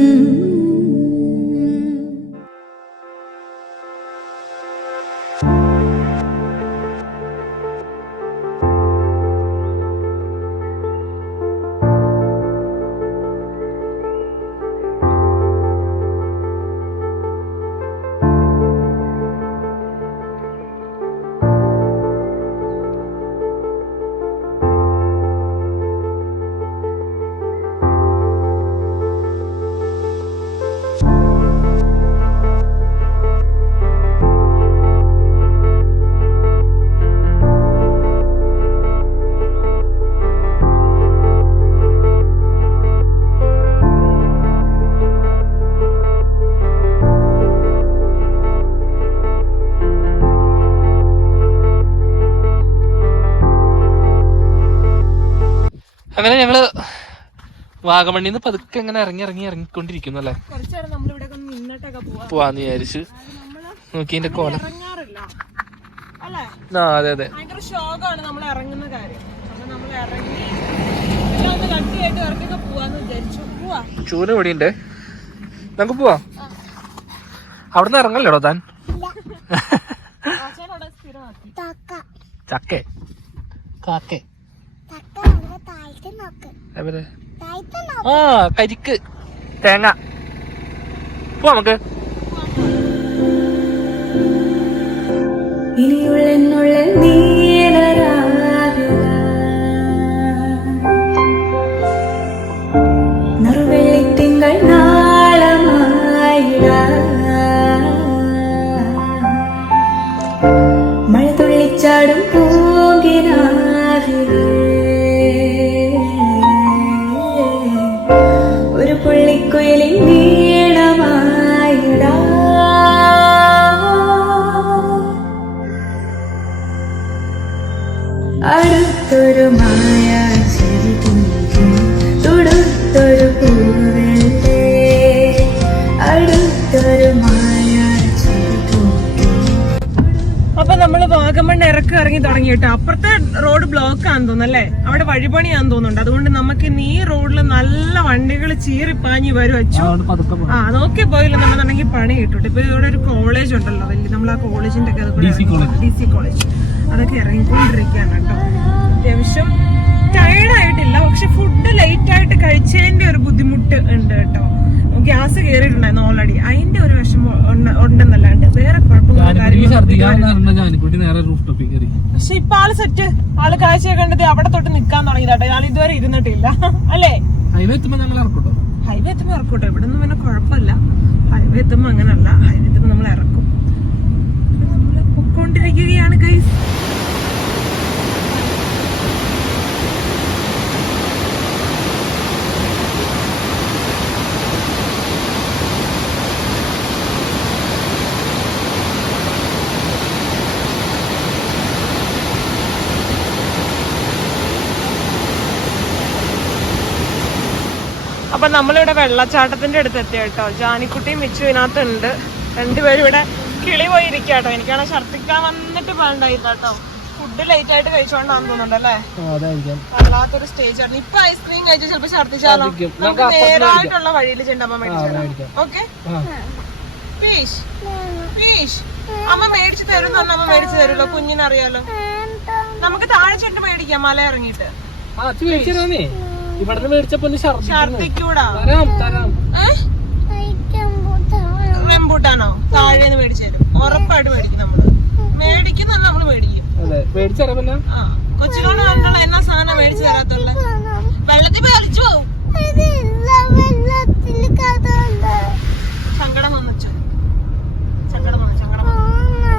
അങ്ങനെ ഞങ്ങൾ വാഗമണ്ണിൽ നിന്ന് പതുക്കെ ഇങ്ങനെ ഇറങ്ങി ഇറങ്ങി ഇറങ്ങിക്കൊണ്ടിരിക്കുന്നു അല്ലേ? പോവാന്ന് വിചാരിച്ച് നോക്കി എന്റെ കോലം. ആ അതെ അതെ. ചൂന് ഇവിടെ ഉണ്ട് നമുക്ക് പോവാം. അവിടെ നിന്ന് ഇറങ്ങല്ലേടോ താൻ? ചക്കേ. കാക്കേ. ആ കരിക്ക്. തേങ്ങ. പോവാ നമുക്ക്. ഇനിയുള്ള നമ്മൾ വാഗമൺ ഇറക്കി ഇറങ്ങി തുടങ്ങി കേട്ടോ. അപ്പുറത്തെ റോഡ് ബ്ലോക്ക് ആണെന്ന് തോന്നുന്നല്ലേ അവിടെ വഴിപണിയാന്ന് തോന്നുന്നുണ്ട്. അതുകൊണ്ട് നമുക്ക് ഇന്ന് ഈ റോഡിൽ നല്ല വണ്ടികൾ ചീറിപ്പാഞ്ഞി വരും വെച്ചു ആ നോക്കി പോയില്ല നമ്മളെന്നുണ്ടെങ്കിൽ പണി കിട്ടും ഇപ്പൊ ഇവിടെ ഒരു കോളേജ് ഉണ്ടല്ലോ. വലിയ നമ്മൾ ആ കോളേജിന്റെ ഒക്കെ. ഡി സി കോളേജ് അതൊക്കെ ഇറങ്ങിക്കൊണ്ടിരിക്കുകയാണ് കേട്ടോ. അത്യാവശ്യം ടയർഡ് ആയിട്ടില്ല. പക്ഷെ ഫുഡ് ലൈറ്റ് ആയിട്ട് കഴിച്ചതിന്റെ ഒരു ബുദ്ധിമുട്ട് ഉണ്ട് കേട്ടോ. ഗ്യാസ് കയറിയിട്ടുണ്ടായിരുന്നു ഓൾറെഡി അതിന്റെ ഒരു വിഷമം ഉണ്ട്- ഉണ്ടെന്നല്ലാണ്ട് വേറെ പക്ഷെ ഇപ്പൊ ആൾ സെറ്റ് ആൾ കാഴ്ച കണ്ടത് അവിടെ തൊട്ട് നിക്കാൻ തുടങ്ങിയതാട്ടെ. ആൾ ഇതുവരെ ഇരുന്നിട്ടില്ല. അല്ലേ? ഹൈവേ എത്തുമ്പോ ഞങ്ങൾ ഇറക്കട്ടോ? ഹൈവേ എത്തുമ്പോ ഇറക്കൂട്ടോ. ഇവിടെ നിന്ന് പിന്നെ കുഴപ്പമില്ല. ഹൈവേ എത്തുമ്പോ അങ്ങനല്ല. ഹൈവേ എത്തുമ്പോ നമ്മൾ ഇറക്കും. നമ്മൾ പൊക്കോണ്ടിരിക്കുകയാണ് ഗൈസ് അപ്പൊ നമ്മളിവിടെ വെള്ളച്ചാട്ടത്തിന്റെ അടുത്ത് എത്തിയ കേട്ടോ. ജാനിക്കുട്ടിയും മിച്ചു ഇതിനകത്ത് ഉണ്ട് രണ്ടുപേരും ഇവിടെ കിളി പോയി കേട്ടോ. എനിക്കാണ് ഛർദിക്കാൻ വന്നിട്ട് വേണ്ടായി കേട്ടോ. ഫുഡ് ലേറ്റ് ആയിട്ട് കഴിച്ചോണ്ടാന്ന് തോന്നുന്നുണ്ട് അല്ലേ? അതായിരിക്കാം. വല്ലാത്തൊരു സ്റ്റേജ് ആണ് ഇപ്പൊ ഐസ്ക്രീം കഴിച്ചു ചിലപ്പോ ഛർദിച്ചാലോ? നമുക്ക് നേരായിട്ടുള്ള വഴിയിൽ ചെണ്ടമ്മ മേടിച്ചു. ഓക്കെ പീഷ്. പീഷ്. അമ്മ മേടിച്ചു തരും അമ്മ മേടിച്ചു തരുമല്ലോ. കുഞ്ഞിനറിയാലോ. നമുക്ക് താഴെ ചെണ്ട് മേടിക്കാം. മല ഇറങ്ങിയിട്ട്. ഇവിടുന്ന് മേടിച്ചപ്പോ ഛർദിക്കൂടാ. തരാം തരാം. ഏഹ് റെമ്പൂട്ടാനോ താഴേന്ന് മേടിച്ചു തരും. ഉറപ്പായിട്ട് മേടിക്കും നമ്മൾ. മേടിക്കുന്ന നമ്മൾ മേടിക്കും. കൊച്ചിനോട് പറഞ്ഞുള്ള എന്നാ സാധനം മേടിച്ചു തരാത്തുള്ള? വെള്ളത്തിൽ പോയി അലിച്ചു പോവും സങ്കടം വന്നു സങ്കടം വന്നു സങ്കടം വന്നു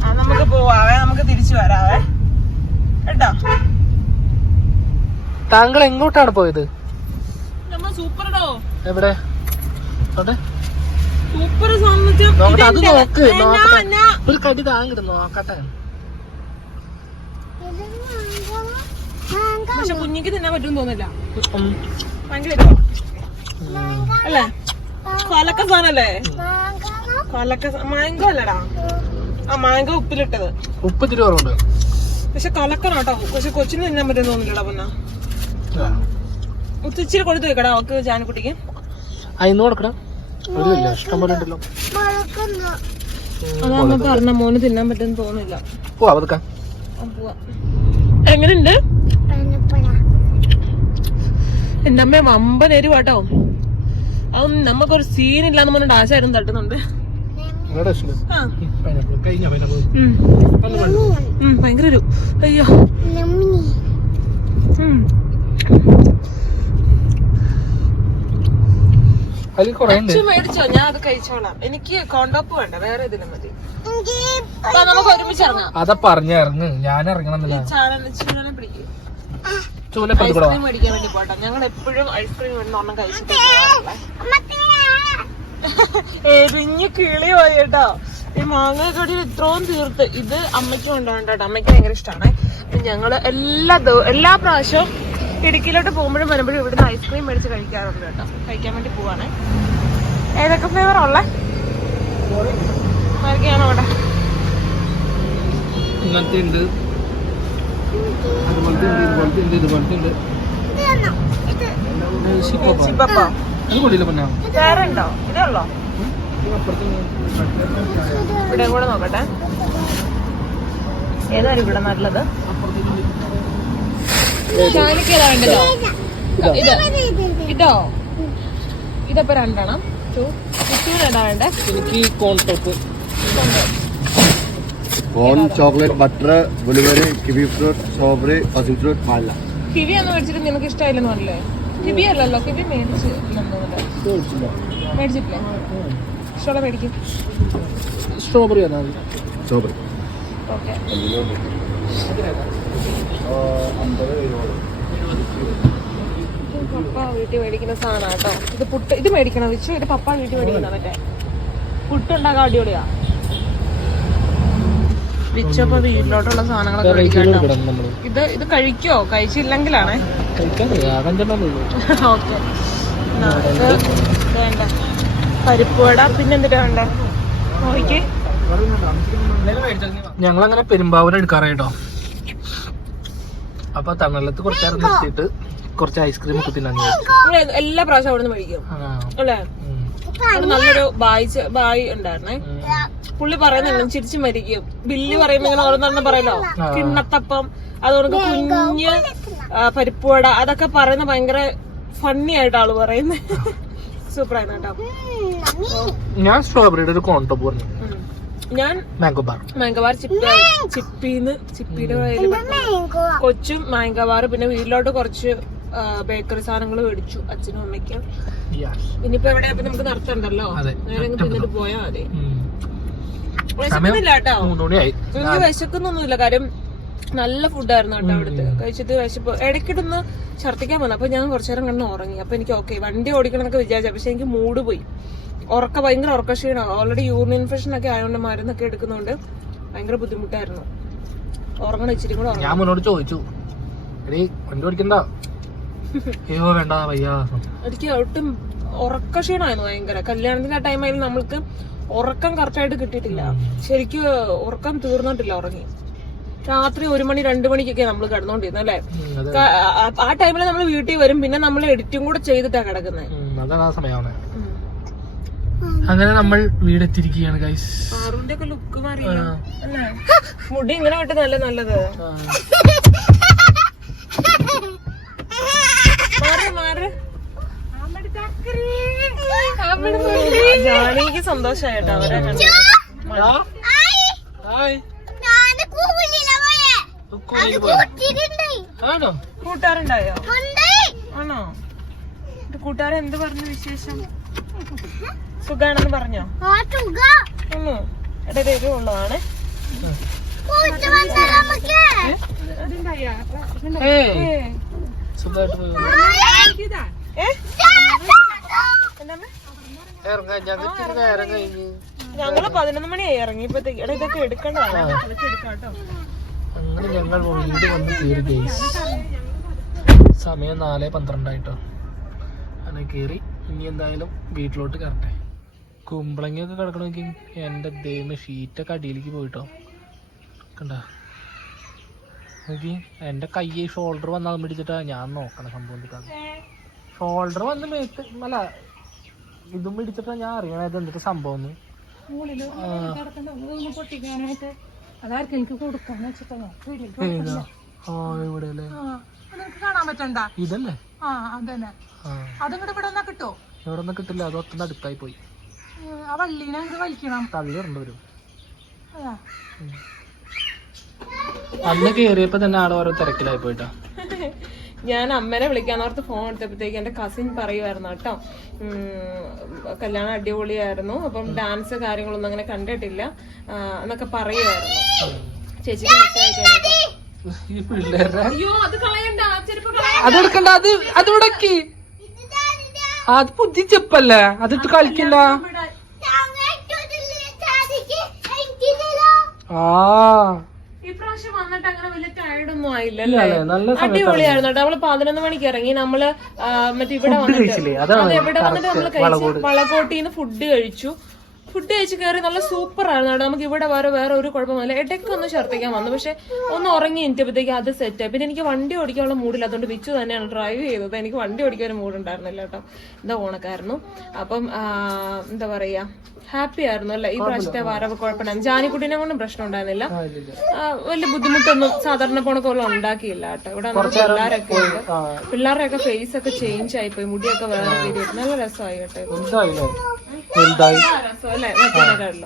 ആ നമുക്ക് പോവാവേ നമുക്ക് തിരിച്ചു വരാവേ കേട്ടോ താങ്കൾ എങ്ങോട്ടാണ് പോയത്? എവിടെ? നോക്കട്ടെ അത് നോക്ക് നോക്കട്ടെ. ഒരു കടി താങ്കിട്ട് നോക്കട്ടെ. പക്ഷെ കുഞ്ഞിക്ക് തിന്നാൻ പറ്റും തോന്നില്ല. അല്ലേ? കൊലക്ക സാധനല്ലേ? കൊലക്ക മാങ്കോ അല്ലടാ. ആ മാങ്കോ ഉപ്പിലിട്ടത്. ഉപ്പ് ഇത്തിരി കുറവുണ്ട്. പക്ഷെ കലക്കണം കേട്ടോ പക്ഷെ കൊച്ചിന് തിന്നാൻ പറ്റും തോന്നില്ലടാ പൊന്ന. മുത്തിച്ചിരി കൊടുത്തു വെക്കടാ അവക്ക് ജാനക്കുട്ടിക്ക് അയിന്ന് ഇഷ്ടം പോലെ ഉണ്ടല്ലോ. അതാകുമ്പോ പറഞ്ഞ മോന് തിന്നാൻ പറ്റുന്ന തോന്നില്ല പോവാ പതുക്കെ. എങ്ങനുണ്ട് എന്റെ അമ്മ വമ്പൻ എരിവാട്ടോ. അതൊന്നും നമുക്കൊരു സീൻ ഇല്ലാന്ന് പറഞ്ഞിട്ട് ആശായിരുന്നു തട്ടുന്നുണ്ട്. ഭയങ്കര ഒരു അയ്യോ. അതിൽ കുറെ ഉണ്ട്. മേടിച്ചോ? ഞാൻ അത് കഴിച്ചോളാം. എനിക്ക് കോണ്ടോപ്പ് വേണ്ട വേറെ ഇതിലും മതി. അപ്പൊ നമുക്ക് ഒരുമിച്ച് ഇറങ്ങാം. അതാ പറഞ്ഞ ഇറങ്ങ്. ഞാൻ ഇറങ്ങണമെന്നില്ല. പിടിക്കും. ഐസ്ക്രീം മേടിക്കാൻ വേണ്ടി പോട്ടെ. ഞങ്ങൾ എപ്പോഴും ഐസ്ക്രീം കഴിച്ചിട്ട്. എരിഞ്ഞ് കിളി പോയി കേട്ടോ. ഈ മാങ്ങ കടി ഇത്രയും തീർത്ത് ഇത് അമ്മയ്ക്ക് കൊണ്ടുപോകണ്ട അമ്മയ്ക്ക് ഭയങ്കര ഇഷ്ടമാണ്. ഞങ്ങൾ എല്ലാ എല്ലാ പ്രാവശ്യവും ഇടുക്കിയിലോട്ട് പോകുമ്പോഴും വരുമ്പോഴും ഇവിടുന്ന് ഐസ്ക്രീം മേടിച്ച് കഴിക്കാറുണ്ട് കേട്ടോ. കഴിക്കാൻ വേണ്ടി പോവാണ്. ഏതൊക്കെ ഫ്ലേവർ ഉള്ളേ? ആരൊക്കെയാണോ അവിടെ. ഇങ്ങനത്തെ ഉണ്ട്. അതുപോലത്തെ ഉണ്ട് ഇതുപോലത്തെ ഉണ്ട് ഇതുപോലത്തെ ഉണ്ട്. ഇത് ശിപ്പപ്പ. ചിപ്പപ്പോ അത് കൊള്ളില്ല പൊന്നാ. വേറെ ഉണ്ടോ? ഇതേ ഉള്ളോ? ഇവിടെ കൂടെ നോക്കട്ടെ. ഏതായാലും ഇവിടെ നല്ലത്? ചാനക്ക് ഏതാ വേണ്ടല്ലോ ഇത്. ഇതോ. ഇതപ്പോ രണ്ടെണ്ണം. എനിക്ക് cone top cone chocolate butter blueberry kiwi fruit strawberry fruit kiwi എന്ന് മേടിച്ചിട്ട് നിനക്ക് ഇഷ്ടമായില്ലെന്ന് പറഞ്ഞില്ലേ? കിവി അല്ലല്ലോ കിവി മേടിച്ച് മേടിച്ചിട്ടില്ലേ. ഇഷ്ടമുള്ള മേടിക്കും. സ്ട്രോബെറി ആണ് സ്ട്രോബെറി ഓക്കെ പപ്പ വീട്ടിൽ മേടിക്കുന്ന സാധനം കേട്ടോ. ഇത് പുട്ട് ഇത് മേടിക്കണം വെച്ചു ഇത് പപ്പ വീട്ടിൽ മേടിക്കുന്ന മറ്റേ? പുട്ടുണ്ടാക്കാൻ അടിപൊളിയാ. വിച്ചപ്പോ വീട്ടിലോട്ടുള്ള സാധനങ്ങളൊക്കെ ഇത് ഇത് കഴിക്കോ? കഴിച്ചില്ലെങ്കിലാണേ. ഓക്കെ. വേണ്ട. പരിപ്പ് വട വേണ്ട? നോക്കിക്കേ. ഞങ്ങളങ്ങനെ പെരുമ്പാവൂർ എടുക്കാറായിട്ടോ. അപ്പൊ തണലത്ത് കുറച്ച് നേരം നിർത്തിയിട്ട് കുറച്ച് ഐസ്ക്രീം ഒക്കെ തിന്നാൻ എല്ലാ പ്രാവശ്യം അവിടെ നിന്ന് മേടിക്കും അല്ലേ? ഉം, നല്ലൊരു ബായ് ബായി ഉണ്ടായിരുന്നേ. പുള്ളി പറയുന്നുണ്ട് ചിരിച്ചു മരിക്കും. ബില്ല് പറയുമ്പോ ഇങ്ങനെ ഓരോന്നെണ്ണം പറയലോ കിണ്ണത്തപ്പം അതുകൊണ്ട് കുഞ്ഞ് പരിപ്പുവട അതൊക്കെ പറയുന്ന ഭയങ്കര ഫണ്ണി ആയിട്ട് ആൾ പറയുന്നത് സൂപ്പർ ആയിരുന്നു കേട്ടോ. ഞാൻ സ്ട്രോബെറിയുടെ ഒരു കോൺ ടോപ്പ് പറഞ്ഞു. ഞാൻ മാംഗോ ബാർ മാങ്കവാർ ചിപ്പി ചിപ്പിന്ന് ചിപ്പിയുടെ കൊച്ചും മാങ്കവാർ പിന്നെ വീട്ടിലോട്ട് കുറച്ച് ബേക്കറി സാധനങ്ങൾ മേടിച്ചു അച്ഛനും അമ്മയ്ക്കും. ഇനിയിപ്പോ എവിടെ? ഇപ്പൊ നമുക്ക് നടത്തണ്ടല്ലോ? അതെ, നേരെ തിന്നിട്ട് പോയാ മതി. വിശക്കുന്നില്ല കേട്ടോ. എനിക്ക് വിശക്കുന്നൊന്നുമില്ല. കാര്യം നല്ല ഫുഡായിരുന്നു കേട്ടോ അവിടുത്തെ. കഴിച്ചിട്ട് വിശപ്പ് ഇടയ്ക്കിട്ടൊന്ന് ഛർദ്ദിക്കാൻ വന്നു. അപ്പൊ ഞാൻ കുറച്ചു നേരം കണ്ണ് ഉറങ്ങി. അപ്പൊ എനിക്ക് ഓക്കെ വണ്ടി ഓടിക്കണം എന്നൊക്കെ വിചാരിച്ചു. പക്ഷെ എനിക്ക് മൂഡ് പോയി. ഉറക്ക ഭയങ്കര ഉറക്ക ക്ഷീണമാണ് ഓൾറെഡി യൂറിൻ ഇൻഫെക്ഷൻ ഒക്കെ ആയതുകൊണ്ട് മരുന്നൊക്കെ എടുക്കുന്നതുകൊണ്ട് ഭയങ്കര ബുദ്ധിമുട്ടായിരുന്നു. ഉറങ്ങണ ഇച്ചിരി കൂടെ ഞാൻ മുന്നോട്ട് ചോദിച്ചു. എടീ വണ്ടി ഓടിക്കണ്ട? അയ്യോ വേണ്ട വയ്യ. എനിക്ക് ഒട്ടും ഉറക്ക ക്ഷീണമായിരുന്നു ഭയങ്കര. കല്യാണത്തിന്റെ ആ ടൈമായാലും നമ്മൾക്ക് ഉറക്കം കറക്റ്റായിട്ട് കിട്ടിയിട്ടില്ല. ശരിക്കും ഉറക്കം തീർന്നിട്ടില്ല ഉറങ്ങി. രാത്രി ഒരു മണി രണ്ടു മണിക്കൊക്കെ നമ്മൾ കിടന്നോണ്ടിരുന്നു അല്ലേ? ആ ടൈമിൽ നമ്മൾ വീട്ടിൽ വരും. പിന്നെ നമ്മൾ എഡിറ്റും കൂടെ ചെയ്തിട്ടാ കിടക്കുന്നത് അങ്ങനെ നമ്മൾ വീടെത്തിരിക്കുകയാണ് ഗൈസ് ലുക്ക് മാറിയല്ലോ അല്ലേ? മുടി ഇങ്ങനെ വിട്ട് നല്ല നല്ലത്. ജാനിക്ക് സന്തോഷായിട്ടോ അവരെ കണ്ടു ആണോ? കൂട്ടാറുണ്ടായോ ആണോ? എന്ത് പറഞ്ഞു വിശേഷം? സുഖാണെന്ന് പറഞ്ഞോ? എന്റെ ദൈവം ഉള്ളതാണ് ഞങ്ങൾ പതിനൊന്ന് മണി ഇറങ്ങിയപ്പോഴത്തേക്ക്. എടാ ഇതൊക്കെ എടുക്കേണ്ടതാണ് അതൊക്കെ അങ്ങനെ ഞങ്ങൾ വീട് വന്ന് കയറി ഗൈസ് സമയം നാല് പന്ത്രണ്ടായിട്ടോ. അങ്ങനെ കയറി ഇനി എന്തായാലും വീട്ടിലോട്ട് കയറട്ടെ. കുമ്പളങ്ങിയൊക്കെ കിടക്കണമെങ്കിൽ എന്റെ ദൈവം ഷീറ്റൊക്കെ അടിയിലേക്ക് പോയിട്ടോ. കണ്ട? നോക്കി. എന്റെ കൈ ഷോൾഡർ വന്നാൽ പിടിച്ചിട്ടാ ഞാൻ നോക്കണ സംഭവം എന്തിട്ടാണ് ഷോൾഡർ വന്ന് മേത്ത് അല്ല ഇതും പിടിച്ചിട്ടാ ഞാൻ അറിയണത് എന്തൊക്കെ സംഭവം എനിക്ക് കൊടുക്കാന്ന് വെച്ചിട്ടാ ഇവിടെ അല്ലേ കാണാൻ പറ്റണ്ട? ഇതല്ലേ? ആ അതന്നെ. അതും കൂടെ ഇവിടെ വന്നാ കിട്ടോ? ഇവിടെ കിട്ടില്ല അത് ഒത്തും അടുത്തായി പോയി. ആ വള്ളീനെ അങ്ങോട്ട് വലിക്കണം. തള്ളി ഇറണ്ട് വരും. അതാ. അന്ന് കേറിയപ്പോ തന്നെ ആൾ ഓരോ തിരക്കിലായി പോയിട്ടോ. ഞാൻ അമ്മനെ വിളിക്കാന്നോർത്ത് ഫോൺ എടുത്തപ്പോഴത്തേക്ക് എന്റെ കസിൻ പറയുമായിരുന്നു കേട്ടോ. കല്യാണം അടിപൊളിയായിരുന്നു. അപ്പം ഡാൻസ് കാര്യങ്ങളൊന്നും അങ്ങനെ കണ്ടിട്ടില്ല എന്നൊക്കെ പറയുമായിരുന്നു ചേച്ചിക്ക് മിസ്സായിട്ടോ ഈ പിള്ളേരുടെ അയ്യോ അത് കളയണ്ട ചെരുപ്പ് കളയണ്ട. അത് എടുക്കണ്ട അത് അത് ഇവിടേക്ക്. അത് പുതിയ ചെപ്പല്ലേ അതിട്ട് കളിക്കണ്ട ഇവിടെ. ആ ഇപ്രാവശ്യം വന്നിട്ട് അങ്ങനെ വലിയ ടയർഡ് ഒന്നും ആയില്ല ഇല്ല അല്ലേ അല്ലേ നല്ല സമയത്ത് അടിപൊളിയായിരുന്നു കേട്ടോ. നമ്മൾ പതിനൊന്ന് മണിക്ക് ഇറങ്ങി. നമ്മൾ മറ്റേ ഇവിടെ വന്നിട്ട്? അതെ ഇവിടെ വന്നിട്ട്. നമ്മൾ കഴിച്ചു വളകോട്. വളകോട്ടിന്ന് ഫുഡ് കഴിച്ചു. ഫുഡ് കഴിച്ച് കയറി നല്ല സൂപ്പർ ആയിരുന്നു കേട്ടോ. നമുക്ക് ഇവിടെ വേറെ വേറെ ഒരു കുഴപ്പമില്ല ഇടയ്ക്ക് ഒന്ന് ഛർദ്ദിക്കാൻ വന്നു. പക്ഷെ ഒന്ന് ഉറങ്ങി എനിക്കപ്പോഴത്തേക്ക് അത് സെറ്റ് പിന്നെ എനിക്ക് വണ്ടി ഓടിക്കാനുള്ള മൂഡില്ല അതുകൊണ്ട് വിച്ചു തന്നെയാണ് ഡ്രൈവ് ചെയ്തത്. എനിക്ക് വണ്ടി ഓടിക്കാൻ ഒരു മൂഡ് ഉണ്ടായിരുന്നില്ല കേട്ടോ. എന്താ ഓണക്കായിരുന്നു. അപ്പം എന്താ പറയാ? ഹാപ്പി ആയിരുന്നു അല്ലെ? ഈ പ്രാവശ്യത്തെ വരവ് കുഴപ്പമില്ല ജാനിക്കുട്ടീനെ കൊണ്ടും പ്രശ്നം ഉണ്ടായിരുന്നില്ല. വലിയ ബുദ്ധിമുട്ടൊന്നും സാധാരണ പോണക്കോളം ഉണ്ടാക്കിയില്ല കേട്ടോ. ഇവിടെ പിള്ളേരൊക്കെ ഉണ്ട്. പിള്ളേരുടെയൊക്കെ ഫേസ് ഒക്കെ ചേഞ്ച് ആയിപ്പോയി. മുടിയൊക്കെ വേറെ നല്ല രസമായി കേട്ടോ. അല്ലെ വലുതായി